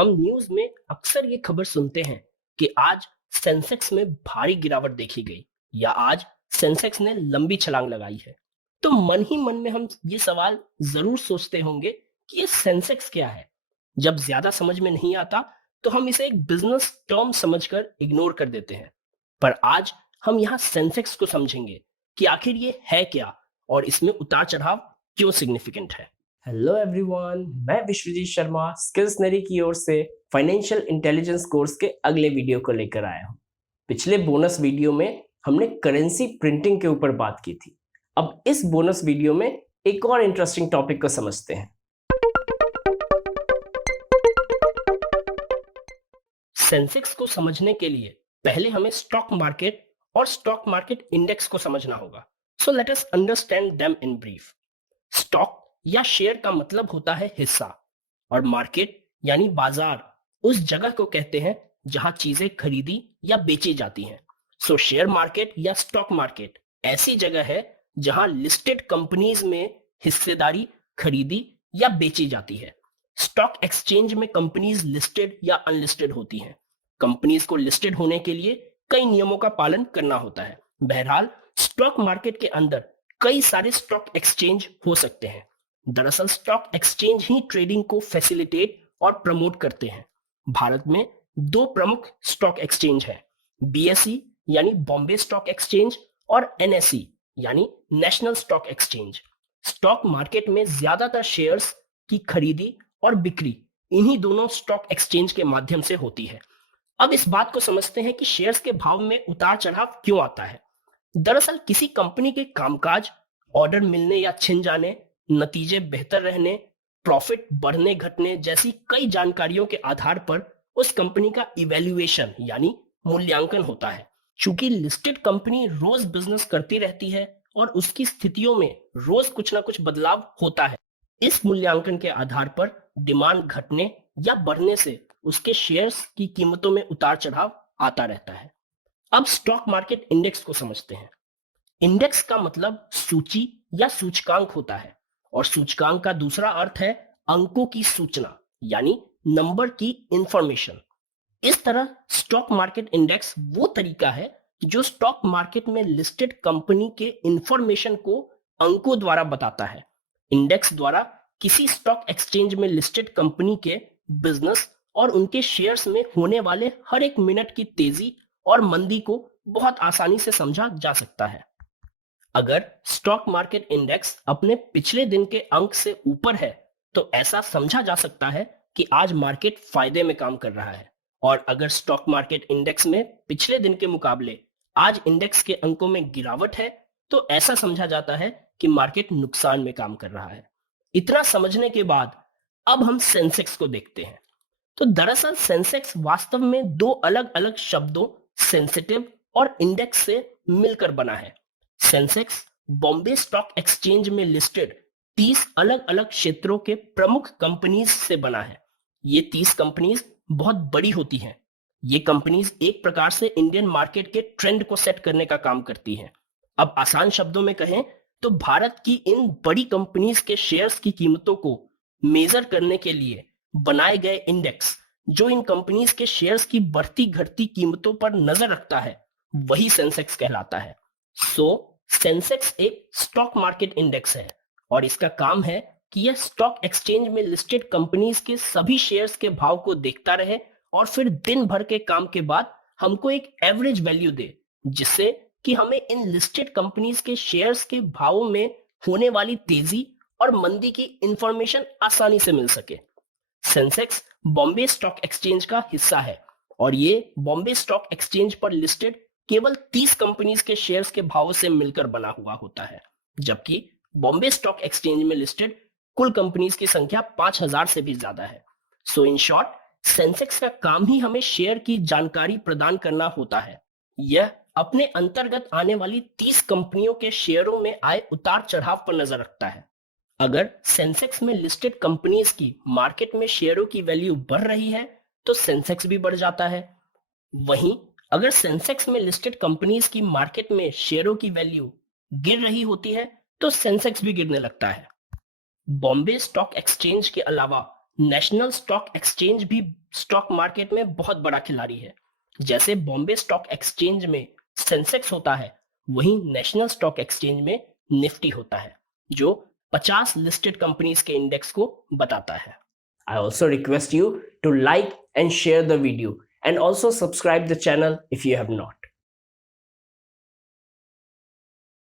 हम न्यूज में अक्सर ये खबर सुनते हैं कि आज सेंसेक्स में भारी गिरावट देखी गई या आज सेंसेक्स ने लंबी छलांग लगाई है। तो मन ही मन में हम ये सवाल जरूर सोचते होंगे कि ये सेंसेक्स क्या है। जब ज्यादा समझ में नहीं आता तो हम इसे एक बिजनेस टर्म समझकर इग्नोर कर देते हैं। पर आज हम यहाँ सेंसेक्स को समझेंगे कि आखिर ये है क्या और इसमें उतार चढ़ाव क्यों सिग्निफिकेंट है। हेलो एवरीवन, मैं विश्वजीत शर्मा स्किल्सनरी की ओर से फाइनेंशियल इंटेलिजेंस कोर्स के अगले वीडियो को लेकर आया हूँ। पिछले बोनस वीडियो में हमने करेंसी प्रिंटिंग के ऊपर बात की थी। अब इस बोनस वीडियो में एक और इंटरेस्टिंग टॉपिक को समझते हैं। सेंसेक्स को समझने के लिए पहले हमें स्टॉक मार्केट और स्टॉक मार्केट इंडेक्स को समझना होगा। So let us understand them in brief. Stock या शेयर का मतलब होता है हिस्सा और मार्केट यानी बाजार उस जगह को कहते हैं जहां चीजें खरीदी या बेची जाती हैं। सो शेयर मार्केट या स्टॉक मार्केट ऐसी जगह है जहां लिस्टेड कंपनीज में हिस्सेदारी खरीदी या बेची जाती है। स्टॉक एक्सचेंज में कंपनीज लिस्टेड या अनलिस्टेड होती हैं। कंपनीज को लिस्टेड होने के लिए कई नियमों का पालन करना होता है। बहरहाल स्टॉक मार्केट के अंदर कई सारे स्टॉक एक्सचेंज हो सकते हैं। दरअसल स्टॉक एक्सचेंज ही ट्रेडिंग को फैसिलिटेट और प्रमोट करते हैं। भारत में दो प्रमुख स्टॉक एक्सचेंज हैं, बीएसई यानी बॉम्बे स्टॉक एक्सचेंज और एनएसई यानी national stock exchange. Stock market में ज्यादातर शेयर्स की खरीदी और बिक्री इन्हीं दोनों स्टॉक एक्सचेंज के माध्यम से होती है। अब इस बात को समझते हैं कि शेयर्स के भाव में उतार चढ़ाव क्यों आता है। दरअसल किसी कंपनी के कामकाज, ऑर्डर मिलने या छिन जाने, नतीजे बेहतर रहने, प्रॉफिट बढ़ने घटने जैसी कई जानकारियों के आधार पर उस कंपनी का इवैल्यूएशन यानी मूल्यांकन होता है। चूंकि लिस्टेड कंपनी रोज बिजनेस करती रहती है और उसकी स्थितियों में रोज कुछ ना कुछ बदलाव होता है, इस मूल्यांकन के आधार पर डिमांड घटने या बढ़ने से उसके शेयर्स की कीमतों में उतार चढ़ाव आता रहता है। अब स्टॉक मार्केट इंडेक्स को समझते हैं। इंडेक्स का मतलब सूची या सूचकांक होता है और सूचकांक का दूसरा अर्थ है अंकों की सूचना यानी नंबर की इंफॉर्मेशन। इस तरह स्टॉक मार्केट इंडेक्स वो तरीका है जो स्टॉक मार्केट में लिस्टेड कंपनी के इंफॉर्मेशन को अंकों द्वारा बताता है। इंडेक्स द्वारा किसी स्टॉक एक्सचेंज में लिस्टेड कंपनी के बिजनेस और उनके शेयर्स में होने वाले हर एक मिनट की तेजी और मंदी को बहुत आसानी से समझा जा सकता है। अगर स्टॉक मार्केट इंडेक्स अपने पिछले दिन के अंक से ऊपर है तो ऐसा समझा जा सकता है कि आज मार्केट फायदे में काम कर रहा है, और अगर स्टॉक मार्केट इंडेक्स में पिछले दिन के मुकाबले आज इंडेक्स के अंकों में गिरावट है तो ऐसा समझा जाता है कि मार्केट नुकसान में काम कर रहा है। इतना समझने के बाद अब हम सेंसेक्स को देखते हैं। तो दरअसल सेंसेक्स वास्तव में दो अलग अलग शब्दों सेंसिटिव और इंडेक्स से मिलकर बना है। सेंसेक्स बॉम्बे स्टॉक एक्सचेंज में लिस्टेड 30 अलग अलग क्षेत्रों के प्रमुख कंपनीज से बना है। ये 30 कंपनीज बहुत बड़ी होती हैं। ये कंपनीज एक प्रकार से इंडियन मार्केट के ट्रेंड को सेट करने का काम करती हैं। अब आसान शब्दों में कहें तो भारत की इन बड़ी कंपनीज के शेयर्स की कीमतों को मेजर करने के लिए बनाए गए इंडेक्स जो इन कंपनीज के शेयर्स की बढ़ती घटती कीमतों पर नजर रखता है वही सेंसेक्स कहलाता है। सो सेंसेक्स एक स्टॉक मार्केट इंडेक्स है और इसका काम है कि यह स्टॉक एक्सचेंज में लिस्टेड कंपनीज के सभी शेयर्स के भाव को देखता रहे और फिर दिन भर के काम के बाद हमको एक एवरेज वैल्यू दे, जिससे कि हमें इन लिस्टेड कंपनीज के शेयर्स के भावों में होने वाली तेजी और मंदी की इंफॉर्मेशन आसानी से मिल सके। सेंसेक्स बॉम्बे स्टॉक एक्सचेंज का हिस्सा है और ये बॉम्बे स्टॉक एक्सचेंज पर लिस्टेड केवल 30 कंपनीज के शेयर्स के भावों से मिलकर बना हुआ होता है, जबकि बॉम्बे स्टॉक एक्सचेंज में लिस्टेड कुल कंपनीज की संख्या 5000 से भी ज्यादा है। सो इन शॉर्ट सेंसेक्स का काम ही हमें शेयर की जानकारी प्रदान करना होता है। यह अपने अंतर्गत आने वाली 30 कंपनियों के शेयरों में आए उतार चढ़ाव पर नजर रखता है। अगर सेंसेक्स में लिस्टेड कंपनीज की मार्केट में शेयरों की वैल्यू बढ़ रही है तो सेंसेक्स भी बढ़ जाता है। वहीं अगर सेंसेक्स में लिस्टेड कंपनीज की मार्केट में शेयरों की वैल्यू गिर रही होती है तो सेंसेक्स भी गिरने लगता है। बॉम्बे स्टॉक एक्सचेंज के अलावा नेशनल स्टॉक एक्सचेंज भी स्टॉक मार्केट में बहुत बड़ा खिलाड़ी है। जैसे बॉम्बे स्टॉक एक्सचेंज में सेंसेक्स होता है, वहीं नेशनल स्टॉक एक्सचेंज में निफ्टी होता है, जो 50 लिस्टेड कंपनीज के इंडेक्स को बताता है। I also request you to like and share the video and also subscribe the channel if you have not.